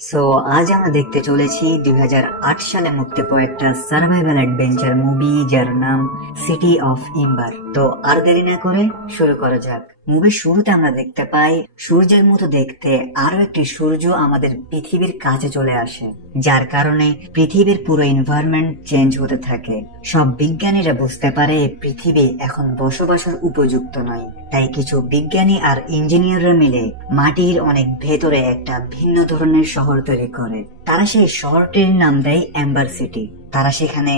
So আজ আমরা দেখতে চলেছি 2008 সালে মুক্তি পাওয়া একটা সার্ভাইভাল অ্যাডভেঞ্চার মুভি যার নাম সিটি অফ এম্বার। তো আর দেরি না করে শুরু করা যাক। মুভির শুরুতে আমরা দেখতে পাই সূর্যের মতো দেখতে আরো একটি সূর্য আমাদের পৃথিবীর কাছে চলে আসে, যার কারণে পৃথিবীর পুরো এনভায়রনমেন্ট চেঞ্জ হতে থাকে। সব বিজ্ঞানীরা বুঝতে পারে পৃথিবী এখন বসবাসের উপযুক্ত নয়, তাই কিছু বিজ্ঞানী আর ইঞ্জিনিয়াররা মিলে মাটির অনেক ভেতরে একটা ভিন্ন ধরনের শহর তৈরি করে। তারা সেই শহরটির নাম দেয় এম্বার সিটি। তারা সেখানে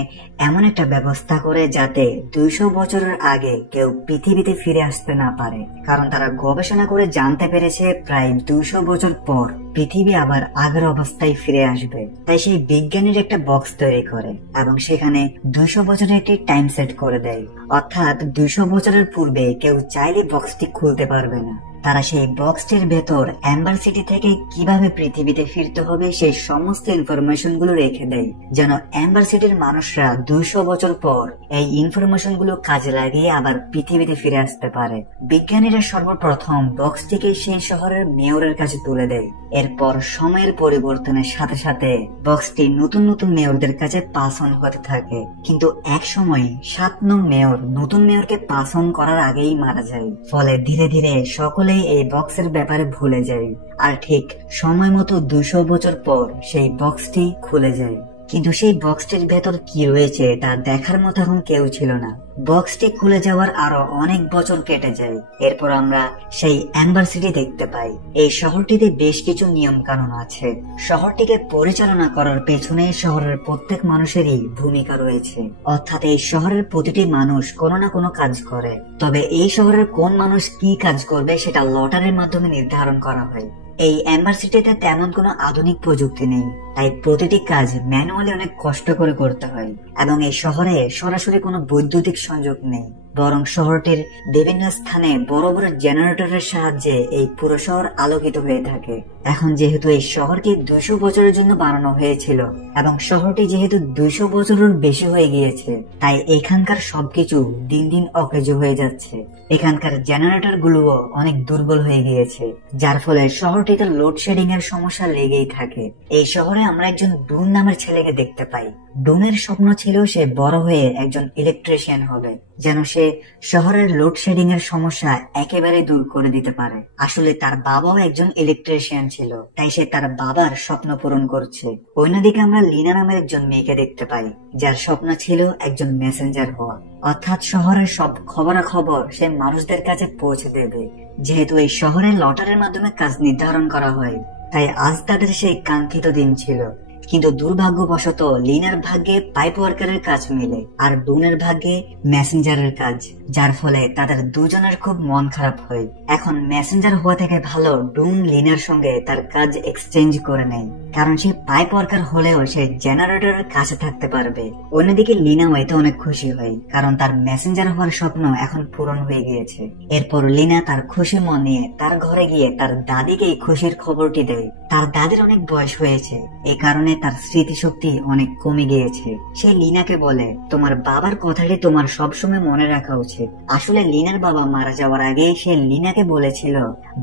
এমন একটা ব্যবস্থা করে যাতে 200 বছরের আগে কেউ পৃথিবীতে ফিরে আসতে না পারে, কারণ তারা গবেষণা করে জানতে পেরেছে প্রায় 200 বছর পর পৃথিবী আবার আগের অবস্থায় ফিরে আসবে। তাই সেই বিজ্ঞানীর একটা বক্স তৈরি করে এবং সেখানে 200 বছরের একটি টাইম সেট করে দেয়, অর্থাৎ 200 বছরের পূর্বে কেউ চাইলে বক্সটি খুলতে পারবে না। তারা সেই বক্সটির ভেতর এম্বার সিটি থেকে কিভাবে পৃথিবীতে ফিরতে হবে সেই সমস্ত ইনফরমেশন গুলো রেখে দেয়, যেন এম্বার সিটির মানুষরা 200 বছর পর এই ইনফরমেশন গুলো কাজে লাগিয়ে আবার পৃথিবীতে ফিরে আসতে পারে। বিজ্ঞানীরা সর্বপ্রথম বক্সটিকে সেই শহরের মেয়রের কাছে তুলে দেয়। এরপর সময়ের পরিবর্তনের সাথে সাথে বক্সটি নতুন নতুন মেয়রদের কাছে পাস অন হতে থাকে, কিন্তু এক সময় 7 নং মেয়র নতুন মেয়রকে পাস অন করার আগেই মারা যায়। ফলে ধীরে ধীরে সকলে এই বক্সের ব্যাপারে ভুলে যায়, আর ঠিক সময় মতো 200 বছর পর সেই বক্সটি খুলে যায়। কিন্তু সেই বক্সটির ভেতর কি রয়েছে তা দেখার মতো এখন কেউ ছিল না। বক্সটি খুলে যাওয়ার আরো অনেক বছর কেটে যায়। এরপর আমরা সেই এম্বার সিটি দেখতে পাই। এই শহরটিতে বেশ কিছু নিয়ম কানুন আছে। শহরটিকে পরিচালনা করার পেছনে শহরের প্রত্যেক মানুষেরই ভূমিকা রয়েছে, অর্থাৎ এই শহরের প্রতিটি মানুষ কোনো না কোনো কাজ করে। তবে এই শহরের কোন মানুষ কি কাজ করবে সেটা লটারির মাধ্যমে নির্ধারণ করা হয়। এই এম্বার সিটিতে তেমন কোনো আধুনিক প্রযুক্তি নেই, তাই প্রতিটি কাজ ম্যানুয়ালি অনেক কষ্ট করে করতে হয়। এবং এই শহরে সরাসরি কোনো বৈদ্যুতিক সংযোগ নেই, বরং শহরটির বিভিন্ন স্থানে বড় বড় জেনারেটরের সাহায্যে এই পুরো শহর আলোকিত হয়ে থাকে। এখন যেহেতু এই শহরটি 200 বছরের জন্য বানানো হয়েছিল এবং শহরটি যেহেতু 200 বছরের বেশি হয়ে গিয়েছে, তাই এখানকার সবকিছু দিন দিন অকেজ হয়ে যাচ্ছে। এখানকার জেনারেটর গুলোও অনেক দুর্বল হয়ে গিয়েছে, যার ফলে শহরটিতে লোডশেডিং এর সমস্যা লেগেই থাকে। এই শহরে আমরা একজন ডুন নামের ছেলেকে দেখতে পাই। ডুনের স্বপ্ন ছিল সে বড় হয়ে একজন ইলেকট্রিশিয়ান হবে, যেন সে শহরের লোডশেডিং এর সমস্যা একেবারে দূর করে দিতে পারে। আসলে তার বাবাও একজন ইলেকট্রিশিয়ান ছিল, তাই সে তার বাবার স্বপ্ন পূরণ করছে। অন্যদিকে আমরা লিনা নামের একজন মেয়েকে দেখতে পাই, যার স্বপ্ন ছিল একজন মেসেঞ্জার হওয়া, অর্থাৎ শহরের সব খবরাখবর সে মানুষদের কাছে পৌঁছে দেবে। যেহেতু এই শহরে লটারির মাধ্যমে কাজ নির্ধারণ করা হয়, তাই আজ তাদের সেই কাঙ্ক্ষিত দিন ছিল। কিন্তু দুর্ভাগ্যবশত লিনার ভাগ্যে পাইপ ওয়ার্কারের কাজ মিলে আর ডুনের ভাগ্যে মেসেঞ্জারের কাজ, যার ফলে তাদের দুজনের খুব মন খারাপ হয়। এখন মেসেঞ্জার হওয়া থেকে ভালো ডুন লিনার সঙ্গে তার কাজ এক্সচেঞ্জ করে নেয়, কারণ সে পাইপ ওয়ার্কার হলেও সে জেনারেটরের কাছে থাকতে পারবে। অন্যদিকে লিনাও এতে অনেক খুশি হয়, কারণ তার মেসেঞ্জার হওয়ার স্বপ্ন এখন পূরণ হয়ে গিয়েছে। এরপর লিনা তার খুশি মন নিয়ে তার ঘরে গিয়ে তার দাদিকে এই খুশির খবরটি দেয়। তার দাদির অনেক বয়স হয়েছে, এই কারণে তার স্মৃতিশক্তি অনেক কমে গিয়েছে। সে লিনাকে বলে, তোমার বাবার কথাটি তোমার সবসময় মনে রাখা উচিত। আসলে লিনার বাবা মারা যাওয়ার আগে সে লিনাকে বলেছিল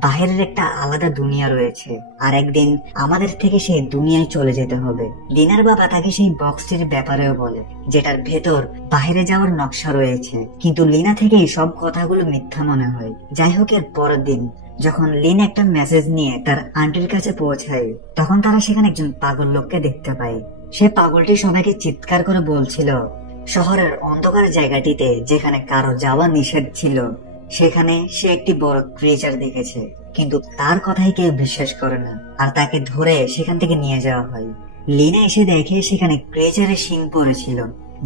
বাহিরের একটা আলাদা দুনিয়া রয়েছে, আর একদিন আমাদের থেকে সেই দুনিয়ায় চলে যেতে হবে। লিনার বাবা তাকে সেই বক্সটির ব্যাপারেও বলে, যেটার ভেতর বাহিরে যাওয়ার নকশা রয়েছে, কিন্তু লিনা থেকে সব কথাগুলো মিথ্যা মনে হয়। যাই হোক, এর পরের দিন যখন লিন একটা মেসেজ নিয়ে তার আন্টির কাছে পৌঁছায়, তখন তারা সেখানে একজন পাগল লোককে দেখতে পায়। সে পাগলটি সবাইকে চিৎকার করে বলছিল শহরের অন্ধকার জায়গাটিতে যেখানে কারো যাওয়া নিষেধ ছিল, সেখানে সে একটি বড় ক্রিয়েচার দেখেছে, কিন্তু তার কথাই কেউ বিশ্বাস করে না, আর তাকে ধরে সেখান থেকে নিয়ে যাওয়া হয়। লিনা এসে দেখে সেখানে ক্রিয়েচারের শিং পড়েছিল,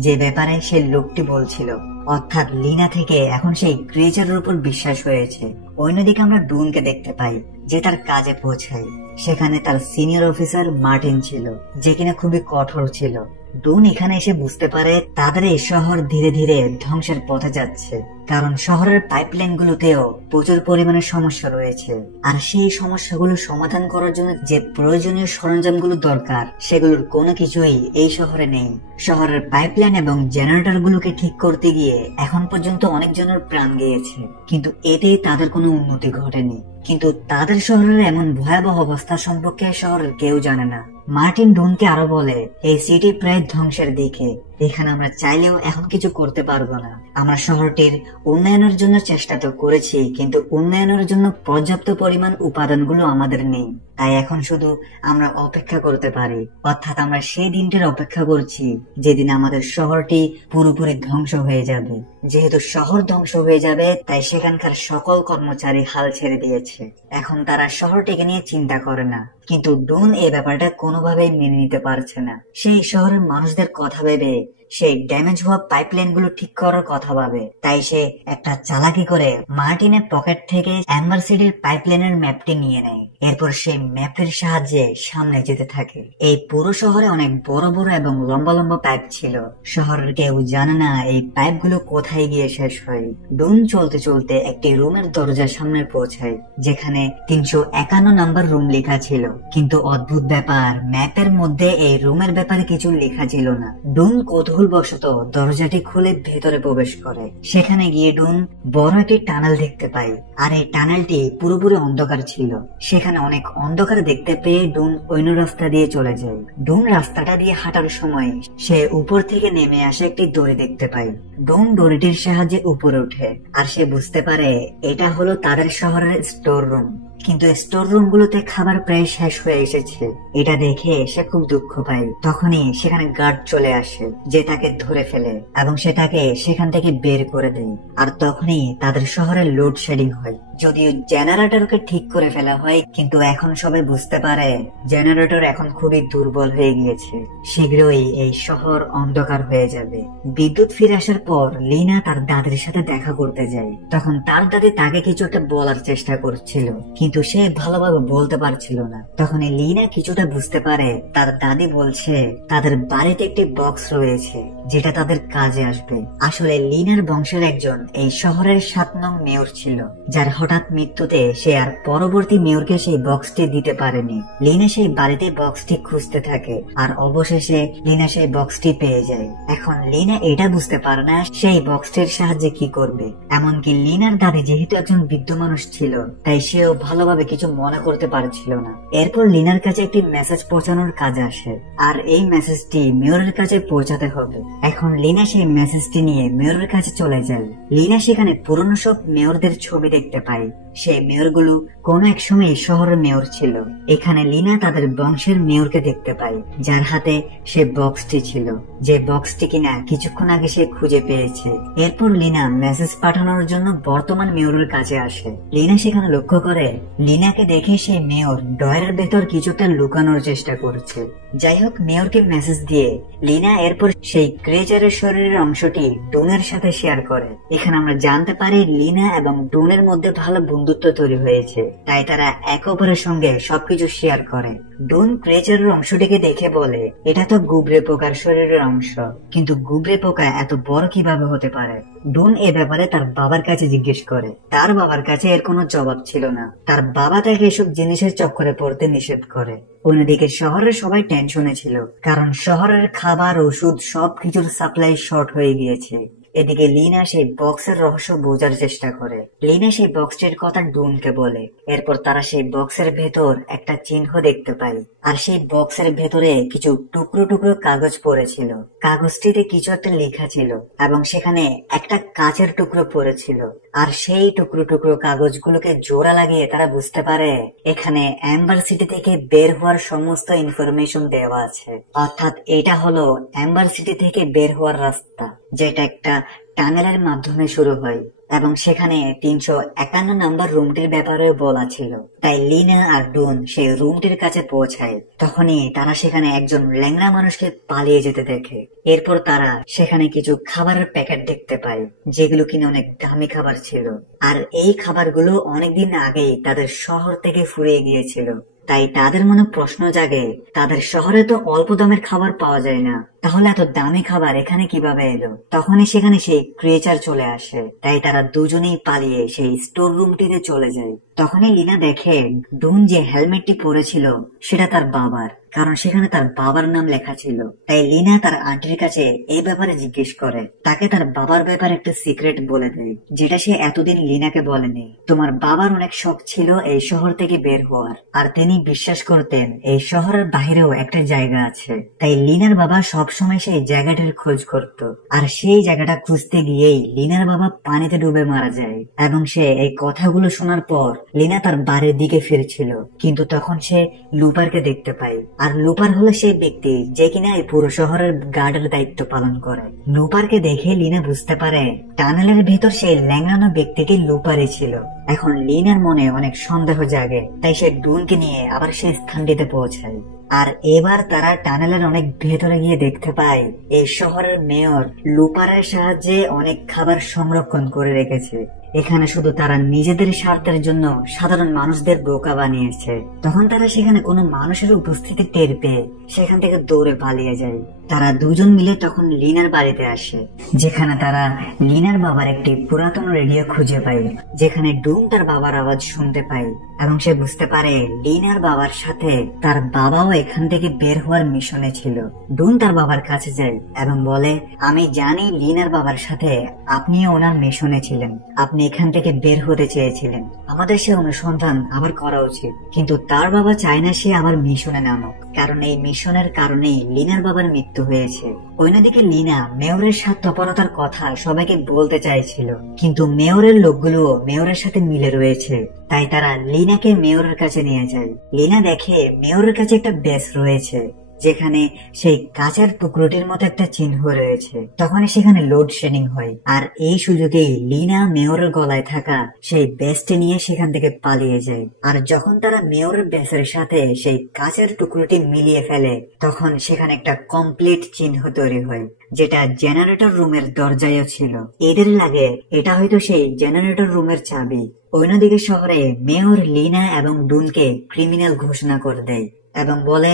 যে ব্যাপারে সে লোকটি বলছিল, অর্থাৎ লিনা থেকে এখন সেই ক্রিয়েচারের উপর বিশ্বাস হয়েছে। অন্যদিকে আমরা ডুনকে দেখতে পাই, যে তার কাজে পৌঁছায়। সেখানে তার সিনিয়র অফিসার মার্টিন ছিল, যে কিনা খুবই কঠোর ছিল। ডুন এখানে এসে বুঝতে পারে তাদের এই শহর ধীরে ধীরে ধ্বংসের পথে যাচ্ছে, কারণ শহরের পাইপলাইন গুলোতেও প্রচুর পরিমাণে সমস্যা রয়েছে, আর সেই সমস্যাগুলো সমাধান করার জন্য যে প্রয়োজনীয় সরঞ্জামগুলো দরকার সেগুলোর কোনো কিছুই এই শহরে নেই। শহরের পাইপলাইন এবং জেনারেটর গুলোকে ঠিক করতে গিয়ে এখন পর্যন্ত অনেকজনের প্রাণ গিয়েছে, কিন্তু এতে তাদের কোনো উন্নতি ঘটেনি। কিন্তু তাদের শহরের এমন ভয়াবহ অবস্থা সম্পর্কে শহরের কেউ জানে না। মার্টিন ডুনকে আরো বলে, এই সিটি প্রায় ধ্বংসের দিকে, এখানে আমরা চাইলেও এখন কিছু করতে পারবো না। আমরা শহরটির উন্নয়নের জন্য চেষ্টা তো করেছি, কিন্তু উন্নয়নের জন্য পর্যাপ্ত পরিমাণ উপাদানগুলো আমাদের নেই। তাই এখন শুধু আমরা অপেক্ষা করতে পারি, অর্থাৎ আমরা সেই দিনটির অপেক্ষা করছি যেদিন আমাদের শহরটি পুরোপুরি ধ্বংস হয়ে যাবে। যেহেতু শহর ধ্বংস হয়ে যাবে, তাই সেখানকার সকল কর্মচারী হাল ছেড়ে দিয়েছে। এখন তারা শহরটিকে নিয়ে চিন্তা করে না। কিন্তু ডুন এই ব্যাপারটা কোনোভাবেই মেনে নিতে পারছে না। সেই শহরের মানুষদের কথা ভেবে সেই ড্যামেজ হওয়া পাইপলাইন গুলো ঠিক করার কথা ভাবে। তাই সে একটা চালাকি করে মার্টিনের পকেট থেকে অ্যাম্বার সিটির পাইপলাইনের ম্যাপটি নিয়ে নেয়। এরপর সেই ম্যাপের সাহায্যে সামনে যেতে থাকে। এই পুরো শহরে অনেক বড় বড় এবং লম্বা লম্বা পাইপ ছিল। শহরের কেউ জানে না এই পাইপগুলো কোথায় গিয়ে শেষ হয়। ডুন চলতে চলতে একটি রুমের দরজার সামনে পৌঁছায়, যেখানে 351 নাম্বার রুম লেখা ছিল। কিন্তু অদ্ভুত ব্যাপার, ম্যাপের মধ্যে এই রুমের ব্যাপারে কিছু লেখা ছিল না। ডুন কৌতূহলবশত দরজাটি খুলে ভেতরে প্রবেশ করে। সেখানে গিয়ে ডুন বড় একটি টানেল দেখতে পায়, আর এই টানেলটি পুরোপুরি অন্ধকার ছিল। সেখানে অনেক অন্ধকার দেখতে পেয়ে ডুন অন্য রাস্তা দিয়ে চলে যায়। ডুন রাস্তাটা দিয়ে হাঁটার সময় সে উপর থেকে নেমে আসে একটি দড়ি দেখতে পায়। ডুন দড়িটির সাহায্যে উপরে ওঠে, আর সে বুঝতে পারে এটা হলো তাদের শহরের স্টোর রুম। কিন্তু স্টোর রুম গুলোতে খাবার প্রায় শেষ হয়ে এসেছে। এটা দেখে সে খুব দুঃখ পায়। তখনই সেখানে গার্ড চলে আসে, যে তাকে ধরে ফেলে এবং সে তাকে সেখান থেকে বের করে দেয়। আর তখনই তাদের শহরে লোডশেডিং হয়। যদিও জেনারেটরকে ঠিক করে ফেলা হয়, কিন্তু এখন সবাই বুঝতে পারে জেনারেটর এখন খুবই দুর্বল হয়ে গিয়েছে। শীঘ্রই এই শহর অন্ধকার হয়ে যাবে। বিদ্যুৎ ফিরে আসার পর লিনা তার দাদির সাথে দেখা করতে যায়। তখন তার দাদি তাকে কিছু একটা বলার চেষ্টা করছিল, কিন্তু সে ভালোভাবে বলতে পারছিল না। তখন লিনা কিছুটা বুঝতে পারে তার দাদি বলছে তাদের বাড়িতে একটি বক্স রয়েছে যেটা তাদের কাজে আসবে। আসলে লিনার বংশের একজন এই শহরের 7 নং মেয়র ছিল, যার হঠাৎ মৃত্যুতে সে আর পরবর্তী মেয়রকে সেই বক্সটি দিতে পারেনি। লিনা সেই বাড়িতে বক্সটি খুঁজতে থাকে, আর অবশেষে লিনা সেই বক্সটি পেয়ে যায়। এখন লিনা এটা বুঝতে পারে না সেই বক্সটির সাহায্যে কি করবে। এমনকি লিনার দাদি যেহেতু একজন বৃদ্ধ মানুষ ছিল, তাই সেও ভালোভাবে কিছু মনে করতে পারছিল না। এরপর লিনার কাছে একটি মেসেজ পৌঁছানোর কাজ আসে, আর এই মেসেজটি মেয়রের কাছে পৌঁছাতে হবে। এখন লিনা সেই মেসেজটি নিয়ে মেয়রের কাছে চলে যায়। লিনা সেখানে পুরনো সব মেয়রদের ছবি দেখতে পায়। সেই মেয়রগুলো কোনো এক সময় শহরের মেয়র ছিল। এখানে লিনা তাদের বংশের মেয়রকে দেখতে পায়, যার হাতে সে বক্সটি ছিল, যে বক্সটি কিনা কিছুক্ষণ আগে সে খুঁজে পেয়েছে। এরপর লিনা মেসেজ পাঠানোর জন্য বর্তমান মেয়রের কাছে আসে। লিনা সেখানে লক্ষ্য করে লিনাকে দেখে সেই মেয়র ডয়ের ভেতর কিছুটা লুকানোর চেষ্টা করছে। যাই হোক, মেয়রকে মেসেজ দিয়ে লিনা এরপর সেই ক্রেচারের শরীরের অংশটি ডুনের সাথে শেয়ার করে। এখানে আমরা জানতে পারি লিনা এবং ডুনের মধ্যে ভালো বন্ধুত্ব তৈরি হয়েছে, তাই তারা একে অপরের সঙ্গে সবকিছু শেয়ার করে। ডুন ক্রেচারের অংশটিকে দেখে বলে, এটা তো গুবরে পোকার শরীরের অংশ, কিন্তু গুবরে পোকা এত বড় কিভাবে হতে পারে? ডুন এ ব্যাপারে তার বাবার কাছে জিজ্ঞেস করে। তার বাবার কাছে এর কোনো জবাব ছিল না। তার বাবা তাকে এসব জিনিসের চক্করে পড়তে নিষেধ করে। অন্যদিকে শহরের সবাই টেনশনে ছিল, কারণ শহরের খাবার, ওষুধ সবকিছুর সাপ্লাই শর্ট হয়ে গিয়েছে। এদিকে লিনা সেই বক্সের রহস্য বোঝার চেষ্টা করে। লিনা সেই বক্সটির কথা ডুনকে বলে। এরপর তারা সেই বক্সের ভেতর একটা চিহ্ন দেখতে পায়, আর সেই বক্সের ভেতরে কিছু টুকরো টুকরো কাগজ পড়েছিল। কাগজটিতে কিছু একটা লেখা ছিল, এবং সেখানে একটা কাচের টুকরো পড়েছিল। আর সেই টুকরো টুকরো কাগজগুলোকে জোড়া লাগিয়ে তারা বুঝতে পারে এখানে অ্যাম্বার সিটি থেকে বের হওয়ার সমস্ত ইনফরমেশন দেওয়া আছে। অর্থাৎ এটা হলো অ্যাম্বার সিটি থেকে বের হওয়ার রাস্তা, যেটা একটা টানেলের মাধ্যমে শুরু হয়, এবং সেখানে 351 নাম্বার রুমটির ব্যাপারেও বলা ছিল। তাই লিনা আর ডুন সেই রুমটির কাছে পৌঁছায়। তখনই তারা সেখানে একজন ল্যাংড়া মানুষকে পালিয়ে যেতে দেখে। এরপর তারা সেখানে কিছু খাবারের প্যাকেট দেখতে পায়, যেগুলো কিনা অনেক দামি খাবার ছিল। আর এই খাবারগুলো অনেকদিন আগেই তাদের শহর থেকে ফুরিয়ে গিয়েছিল। তাই তাদের মনে প্রশ্ন জাগে, তাদের শহরে তো অল্প দামের খাবার পাওয়া যায় না, তাহলে এত দামি খাবার এখানে কিভাবে এলো? তখনই সেখানে সেই ক্রিয়েচার চলে আসে। তাই তারা দুজনেই পালিয়ে সেই স্টোর রুমটিতে চলে যায়। তখনই লিনা দেখে ডুন যে হেলমেটটি পরেছিল সেটা তার বাবার, কারণ সেখানে তার বাবার নাম লেখা ছিল। তাই লিনা তার আন্টির কাছে এই ব্যাপারে জিজ্ঞেস করে, তাকে তার বাবার ব্যাপারে একটা সিক্রেট বলে দেয়, যেটা সে এতদিন লিনাকে বলেনি। তোমার বাবার অনেক শখ ছিল এই শহর থেকে বের হওয়ার, আর তিনি বিশ্বাস করতেন এই শহরের বাহিরেও একটা জায়গা আছে। তাই লিনার বাবা সবসময় সেই জায়গাটির খোঁজ করত, আর সেই জায়গাটা খুঁজতে গিয়েই লিনার বাবা পানিতে ডুবে মারা যায়। এবং সে এই কথাগুলো শোনার পর লিনা তার বাড়ির দিকে ফিরছিল, কিন্তু তখন সে লুপারকে দেখতে পায়। আর লুপার হলো সেই ব্যক্তি যে কিনা এই পুরো শহরের গার্ডের দায়িত্ব পালন করে। লুপারকে দেখে লিনা বুঝতে পারে টানেলের ভেতর সেই ল্যাংড়ানো ব্যক্তিটি লুপারই ছিল। এখন লিনার মনে অনেক সন্দেহ জাগে, তাই সে ডুনকে নিয়ে আবার সেই স্থানটিতে পৌঁছায়। আর এবার তারা টানেলের অনেক ভেতরে গিয়ে দেখতে পায় এই শহরের মেয়র লুপারের সাহায্যে অনেক খাবার সংরক্ষণ করে রেখেছে। এখানে শুধু তারা নিজেদের স্বার্থের জন্য সাধারণ মানুষদের বোকা বানিয়েছে। তখন তারা সেখানে কোনো মানুষের উপস্থিতি টের পেয়ে সেখান থেকে দৌড়ে পালিয়ে যায়। তারা দুজন মিলে তখন লিনার বাড়িতে আসে, যেখানে তারা লিনার বাবার একটি পুরাতন রেডিও খুঁজে পায়, যেখানে ডুন তার বাবার আওয়াজ শুনতে পায়। এবং সে বুঝতে পারে লিনার বাবার সাথে তার বাবাও এখান থেকে বের হওয়ার মিশনে ছিল। ডুন তার বাবার কাছে যায় এবং বলে, আমি জানি লিনার বাবার সাথে আপনিও ওনার মিশনে ছিলেন, আপনি এখান থেকে বের হতে চেয়েছিলেন, আমাদের সে অনুসন্ধান আবার করা উচিত। কিন্তু তার বাবা চায় না সে আবার মিশনে নামুক, কারণ এই মিশনের কারণেই লিনার বাবার মৃত্যু হয়েছে। অন্যদিকে লিনা মেয়রের স্বার্থপরতার কথা সবাইকে বলতে চাইছিল, কিন্তু মেয়রের লোকগুলো মেয়রের সাথে মিলে রয়েছে। তাই তারা লিনাকে মেয়রের কাছে নিয়ে যায়। লিনা দেখে মেয়রের কাছে একটা বেস রয়েছে, যেখানে সেই কাঁচের টুকরোটির মতো একটা চিহ্ন রয়েছে। তখনই সেখানে লোডশেডিং হয়, আর এই সুযোগেই লিনা মেয়রের গলায় থাকা সেই বেসটি নিয়ে সেখান থেকে পালিয়ে যায়। আর যখন তারা মেয়রের বেসের সাথে সেই কাঁচের টুকরোটি মিলিয়ে ফেলে, তখন সেখানে একটা কমপ্লিট চিহ্ন তৈরি হয়, যেটা জেনারেটর রুমের দরজায়ও ছিল। এদের লাগে এটা হয়তো সেই জেনারেটর রুমের চাবি। অন্যদিকে শহরে মেয়র লিনা এবং ডুনকে ক্রিমিনাল ঘোষণা করে দেয় এবং বলে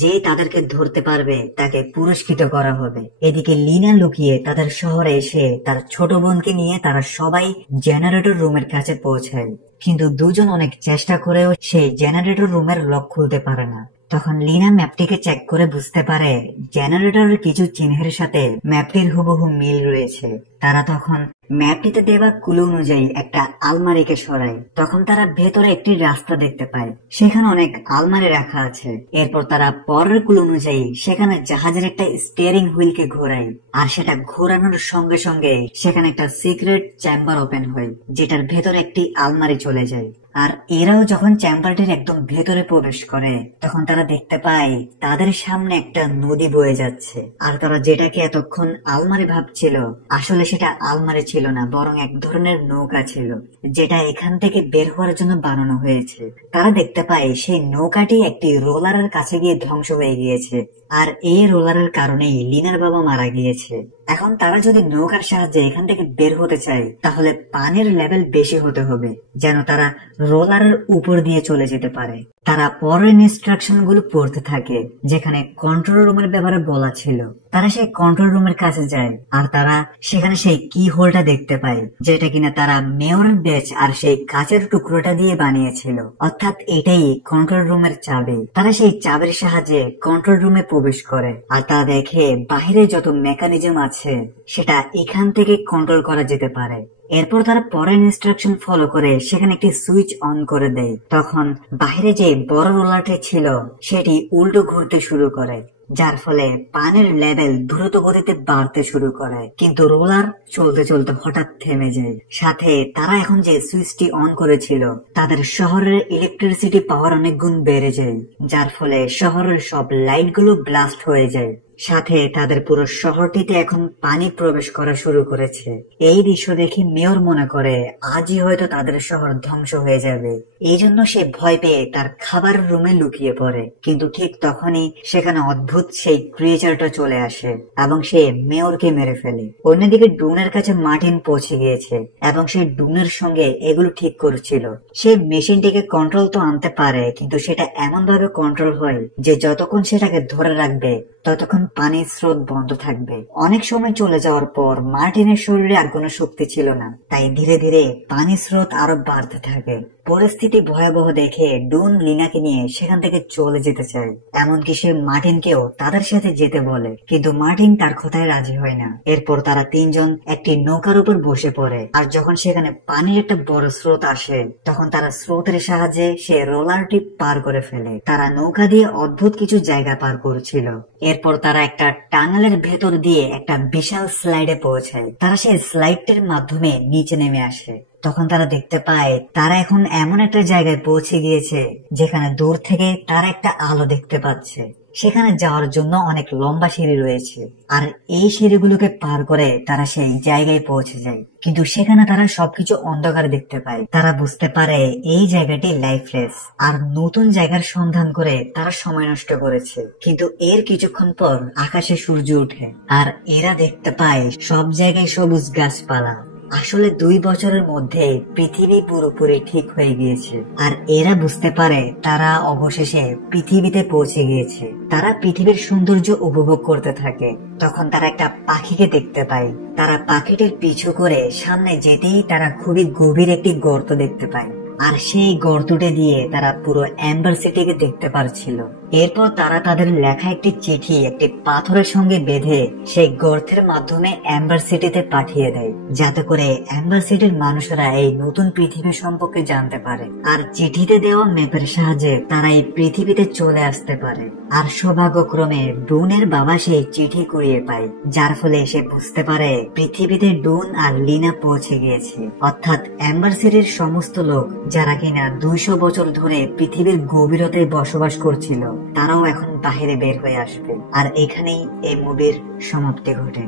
যে তাদেরকে ধরতে পারবে তাকে পুরস্কৃত করা হবে। এদিকে লিনা লুকিয়ে তাদের শহরে এসে তার ছোট বোনকে নিয়ে তারা সবাই জেনারেটর রুমের কাছে পৌঁছায়, কিন্তু দুজন অনেক চেষ্টা করেও সেই জেনারেটর রুমের লক খুলতে পারে না। তখন লিনা ম্যাপটিকে চেক করে বুঝতে পারে জেনারেটরের কিছু চিহ্নের সাথে ম্যাপটির হুবহু মিল রয়েছে। তারা তখন ম্যাপটিতে দেওয়া ক্লু অনুযায়ী একটা আলমারিকে সরায়। তখন তারা ভেতরে একটি রাস্তা দেখতে পায়, সেখানে অনেক আলমারি রাখা আছে। এরপর তারা পরের ক্লু অনুযায়ী সেখানে জাহাজের একটা স্টিয়ারিং হুইলকে ঘোরায়, আর সেটা ঘোরানোর সঙ্গে সঙ্গে সেখানে একটা সিক্রেট চেম্বার ওপেন হয়, যেটার ভেতরে একটি আলমারি চলে যায়। আর এরাও যখন চেম্বারটির একদম ভেতরে প্রবেশ করে, তখন তারা দেখতে পায় তাদের সামনে একটা নদী বয়ে যাচ্ছে। আর তারা যেটাকে এতক্ষণ আলমারি ভাবছিল, আসলে সেটা আলমারি ছিল না, বরং এক ধরনের নৌকা ছিল, যেটা এখান থেকে বের হওয়ার জন্য বানানো হয়েছে। তারা দেখতে পায় সেই নৌকাটি একটি রোলারের কাছে গিয়ে ধ্বংস হয়ে গিয়েছে, আর এই রোলারের কারণেই লিনার বাবা মারা গিয়েছে। এখন তারা যদি নৌকার সাহায্যে এখান থেকে বের হতে চায়, তাহলে পানির লেভেল বেশি হতে হবে, যেন তারা রোলারের উপর দিয়ে চলে যেতে পারে। তারা পরের ইনস্ট্রাকশন গুলো পড়তে থাকে, যেখানে কন্ট্রোল রুমের ব্যাপারে বলা ছিল। তারা সেই কন্ট্রোল রুমের কাছে যায়, আর তারা সেখানে সেই কি হোলটা দেখতে পায়, যেটা কিনা তারা মেয়রের বেচ আর সেই কাচের টুকরোটা দিয়ে বানিয়েছিল। অর্থাৎ এটাই কন্ট্রোল রুমের চাবি। তারা সেই চাবির সাহায্যে কন্ট্রোল রুমে প্রবেশ করে, আর তা দেখে বাহিরে যত মেকানিজম আছে সেটা এখান থেকে কন্ট্রোল করা যেতে পারে। এরপর তারা পরের ইনস্ট্রাকশন ফলো করে সেখানে একটি সুইচ অন করে দেয়। তখন বাইরে যে বড় রোলারটি ছিল সেটি উল্টো ঘুরতে শুরু করে, যার ফলে পানির লেভেল দ্রুত গতিতে বাড়তে শুরু করে। কিন্তু রোলার চলতে চলতে হঠাৎ থেমে যায়। সাথে তারা এখন যে সুইচটি অন করেছিল, তাদের শহরের ইলেকট্রিসিটি পাওয়ার অনেক গুণ বেড়ে যায়, যার ফলে শহরের সব লাইট গুলো ব্লাস্ট হয়ে যায়। সাথে তাদের পুরো শহরটিতে এখন পানি প্রবেশ করা শুরু করেছে। এই দৃশ্য দেখে মেয়র মনে করে আজই হয়তো তাদের শহর ধ্বংস হয়ে যাবে। এই জন্য সে ভয় পেয়ে তার খাবার রুমে লুকিয়ে পড়ে। কিন্তু ঠিক তখনই সেখানে অদ্ভুত সেই ক্রিয়েচারটা চলে আসে এবং সে মেয়রকে মেরে ফেলে। অন্যদিকে ডুনের কাছে মার্টিন পৌঁছে গিয়েছে এবং সে ডুনের সঙ্গে এগুলো ঠিক করছিল। সে মেশিনটিকে কন্ট্রোল তো আনতে পারে, কিন্তু সেটা এমন ভাবে কন্ট্রোল হয় যে যতক্ষণ সেটাকে ধরে রাখবে ততক্ষণ পানির স্রোত বন্ধ থাকবে। অনেক সময় চলে যাওয়ার পর মার্টিনের শরীরে আর কোনো শক্তি ছিল না, তাই ধীরে ধীরে পানির স্রোত আরো বাড়তে থাকে। পরিস্থিতি ভয়াবহ দেখে ডুন লিনাকে নিয়ে সেখান থেকে চলে যেতে চায়, এমনকি সে মার্টিনকেও তাদের সাথে যেতে বলে, কিন্তু মার্টিন তার কথায় রাজি হয় না। এরপর তারা তিনজন একটি নৌকার উপর বসে পড়ে, আর যখন সেখানে পানির একটা বড় স্রোত আসে তখন তারা স্রোতের সাহায্যে সে রোলারটি পার করে ফেলে। তারা নৌকা দিয়ে অদ্ভুত কিছু জায়গা পার করছিল। এরপর তারা একটা টানেলের ভেতর দিয়ে একটা বিশাল স্লাইডে পৌঁছায়। তারা সেই স্লাইডটির মাধ্যমে নিচে নেমে আসে। তখন তারা দেখতে পায় তারা এখন এমন একটা জায়গায় পৌঁছে গিয়েছে যেখানে দূর থেকে তারা একটা আলো দেখতে পাচ্ছে। সেখানে যাওয়ার জন্য অনেক লম্বা সিঁড়ি রয়েছে, আর এই সিঁড়িগুলোকে পার করে তারা সেই জায়গায় পৌঁছে যায়। কিন্তু সেখানে তারা সবকিছু অন্ধকার দেখতে পায়। তারা বুঝতে পারে এই জায়গাটি লাইফলেস, আর নতুন জায়গার সন্ধান করে তারা সময় নষ্ট করেছে। কিন্তু এর কিছুক্ষণ পর আকাশে সূর্য ওঠে, আর এরা দেখতে পায় সব জায়গায় সবুজ গাছপালা। আসলে 2 বছরের মধ্যে পৃথিবী পুরোপুরি ঠিক হয়ে গিয়েছে, আর এরা বুঝতে পারে তারা অবশেষে পৃথিবীতে পৌঁছে গিয়েছে। তারা পৃথিবীর সৌন্দর্য উপভোগ করতে থাকে। তখন তারা একটা পাখিকে দেখতে পায়। তারা পাখিটির পিছু করে সামনে যেতেই তারা খুবই গভীর একটি গর্ত দেখতে পায়, আর সেই গর্তটি দিয়ে তারা পুরো অ্যাম্বার সিটিকে দেখতে পারছিল। এরপর তারা তাদের লেখা একটি চিঠি একটি পাথরের সঙ্গে বেঁধে সেই গর্তের মাধ্যমে অ্যাম্বার সিটিতে পাঠিয়ে দেয়, যাতে করে অ্যাম্বার সিটির মানুষেরা এই নতুন পৃথিবী সম্পর্কে জানতে পারে। আর চিঠিতে দেওয়া ম্যাপের সাহায্যে তারা এই পৃথিবীতে চলে আসতে পারে। আর সৌভাগ্যক্রমে ডুনের বাবা সেই চিঠি কুড়িয়ে পায়, যার ফলে সে বুঝতে পারে পৃথিবীতে ডুন আর লিনা পৌঁছে গিয়েছে। অর্থাৎ অ্যাম্বার সিটির সমস্ত লোক যারা কিনা 200 বছর ধরে পৃথিবীর গভীরতায় বসবাস করছিল, তারাও এখন বাহিরে বের হয়ে আসবে। আর এখানেই এই মুভির সমাপ্তি ঘটে।